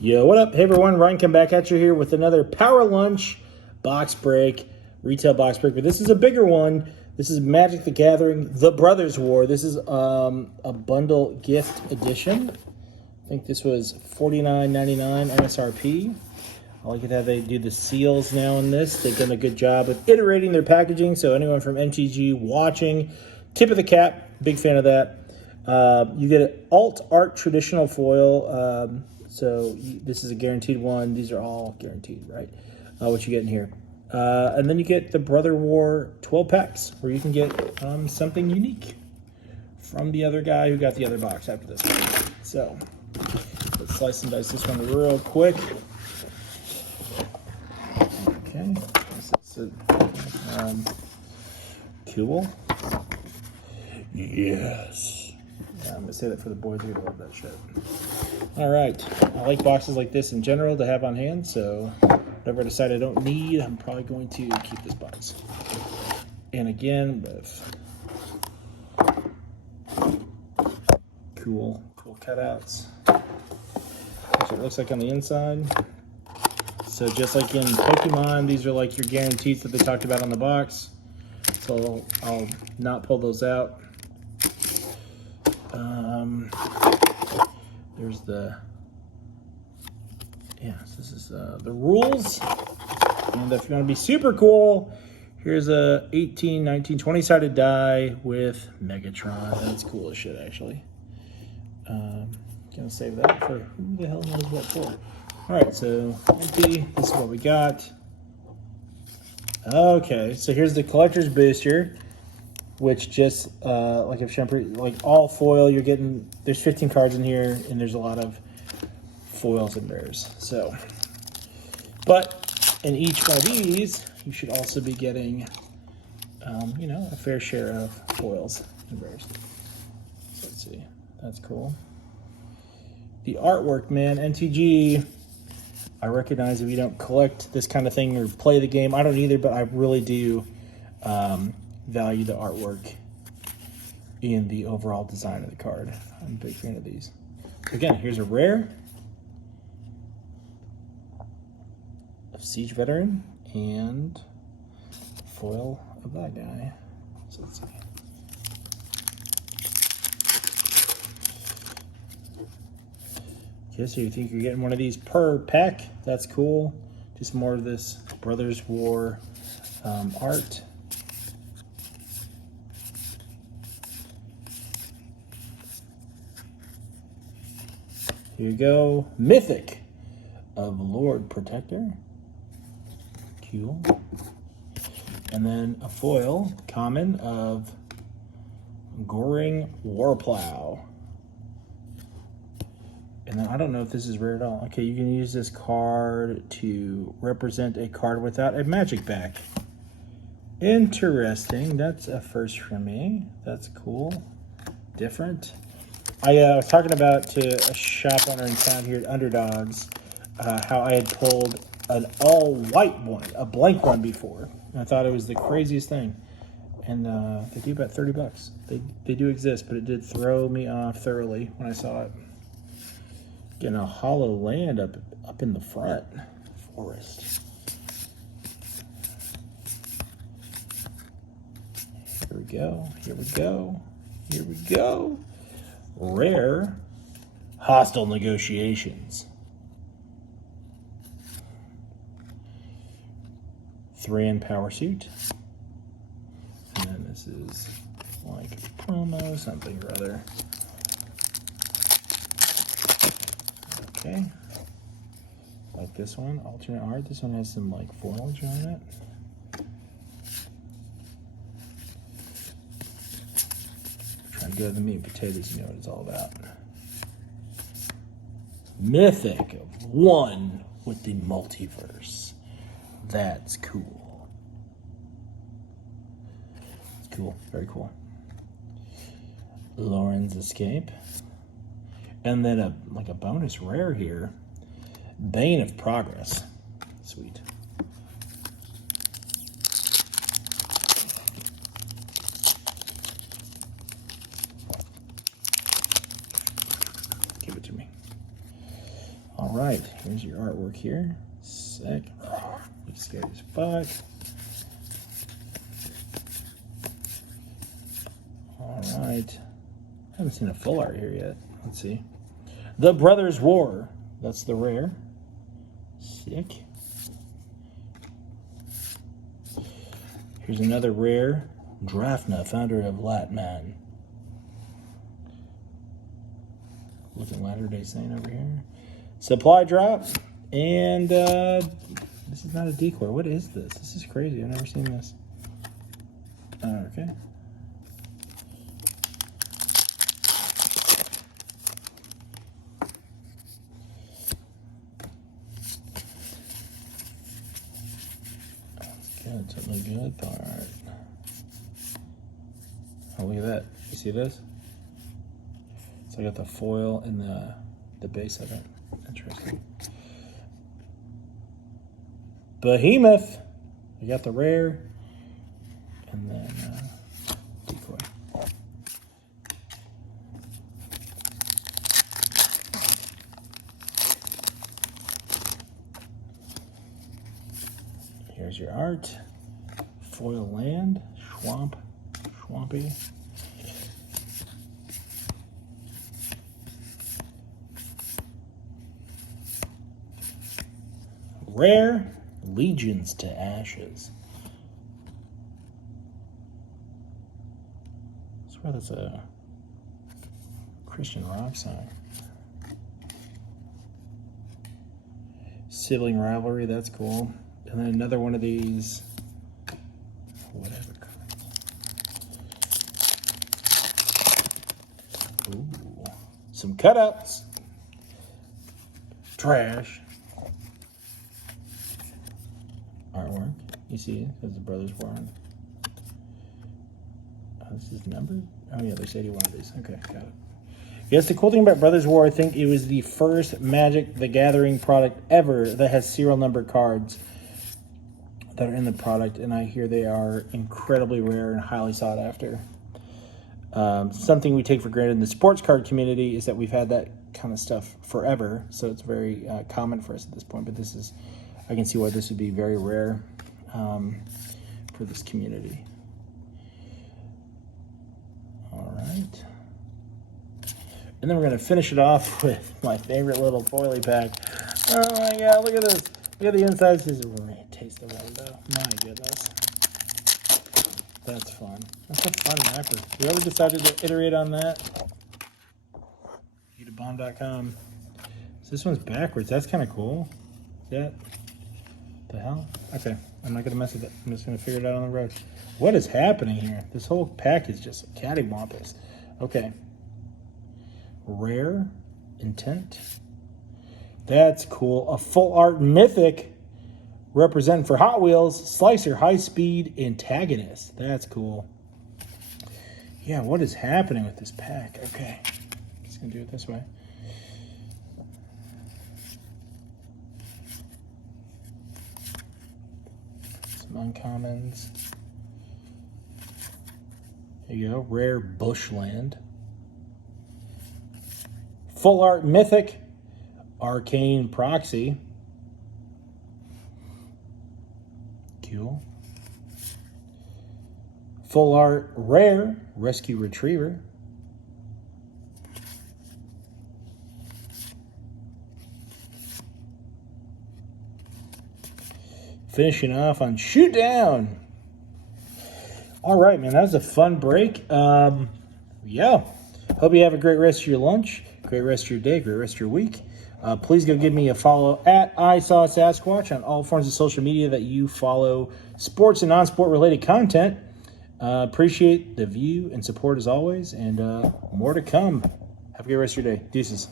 Yo, what up? Hey everyone, Ryan come back at you here with another Power Lunch box break, retail box break, but this is a bigger one. This is Magic the Gathering, The Brothers War. This is a bundle gift edition. I think this was $49.99 MSRP. I like it how they do the seals now in this. They've done a good job of iterating their packaging, so anyone from MTG watching, tip of the cap, big fan of that. You get an alt art traditional foil. So this is a guaranteed one. These are all guaranteed, right? What you get in here. And then you get the Brother War 12 packs, where you can get something unique from the other guy who got the other box after this one. So let's slice and dice this one real quick. Okay. Cool. Yes. Yeah, I'm going to say that for the boys. They're going to love that shit. All right. I like boxes like this in general to have on hand, so whatever I decide I don't need, I'm probably going to keep this box. And again, with cool cutouts. That's what it looks like on the inside. So just like in Pokemon, these are like your guarantees that they talked about on the box. So I'll not pull those out. There's the, so this is the rules. And if you want to be super cool, here's a 18, 19, 20-sided die with Megatron. That's cool as shit, actually. Gonna save that for who the hell knows what for. All right, so empty. This is what we got. Okay, so here's the collector's booster, which just like I've shown, like all foil, you're getting, there's 15 cards in here, and there's a lot of foils and rares. So, but in each one of these, you should also be getting, a fair share of foils and rares. So let's see, that's cool. The artwork, man, MTG. I recognize if you don't collect this kind of thing or play the game, I don't either, but I really do value the artwork in the overall design of the card. I'm a big fan of these. So again, here's a rare of Siege Veteran and foil of that guy. So let's see. Okay, so you think you're getting one of these per pack? That's cool. Just more of this Brothers War art. Here you go. Mythic of Lord Protector. Cool. And then a foil, common, of Goring Warplow. And then I don't know if this is rare at all. Okay, you can use this card to represent a card without a magic back. Interesting. That's a first for me. That's cool. Different. I was talking about to a shop owner in town here at Underdogs how I had pulled an all-white one, a blank one before. And I thought it was the craziest thing. And they do about 30 bucks. They do exist, but it did throw me off thoroughly when I saw it. Getting a hollow land up in the front. Forest. Here we go. Here we go. Here we go. Rare. Hostile Negotiations. 3 power suit. And then this is like promo, something or other. Okay, like this one, alternate art. This one has some like foliage on it. Trying to go to the meat and potatoes, you know what it's all about. Mythic of One with the Multiverse. That's cool. It's cool, very cool. Lauren's Escape. And then a bonus rare here, Bane of Progress. Sweet. Give it to me. All right, here's your artwork here. Sick. Looks scary as fuck. All right. I haven't seen a full art here yet. Let's see. The Brothers War. That's the rare. Sick. Here's another rare. Drafna, founder of Latman. Looking Latter-day Saint over here. Supply drop. And this is not a decoy. What is this? This is crazy. I've never seen this. Okay. Good, something good. All right. Oh, look at that. You see this? So I got the foil and the base of it. Interesting. Behemoth. We got the rare. And then decoy. Here's your art. Foil land. Swampy. Rare. Legions to Ashes. I swear that's a Christian rock song. Sibling rivalry, that's cool. And then another one of these, whatever. Ooh, some cutouts. Trash. Artwork. You see it? Because the Brothers War on. Oh, this is numbered? Oh, yeah, there's 81 of these. Okay, got it. Yes, the cool thing about Brothers War, I think it was the first Magic the Gathering product ever that has serial number cards that are in the product, and I hear they are incredibly rare and highly sought after. Something we take for granted in the sports card community is that we've had that kind of stuff forever, so it's very common for us at this point, but this is, I can see why this would be very rare for this community. All right. And then we're going to finish it off with my favorite little foily pack. Oh my god, look at this. Look at the inside. This is a really taste of rainbow. My goodness. That's fun. That's a fun wrapper. Whoever decided to iterate on that, eatabomb.com. So this one's backwards. That's kind of cool. Is that the hell? Okay, I'm not going to mess with it. I'm just going to figure it out on the road. What is happening here? This whole pack is just cattywampus. Okay. Rare intent. That's cool. A full art mythic representing for Hot Wheels Slicer high speed antagonist. That's cool. Yeah, what is happening with this pack? Okay, just gonna do it this way. Some uncommons. There you go. Rare bushland. Full art mythic, arcane proxy. Cool. Full art rare, rescue retriever. Finishing off on shoot down. All right, man, that was a fun break. Yeah. Hope you have a great rest of your lunch. Great rest of your day, great rest of your week. Please go give me a follow at ISawSasquatch on all forms of social media that you follow sports and non-sport related content. Appreciate the view and support as always, and more to come. Have a great rest of your day. Deuces.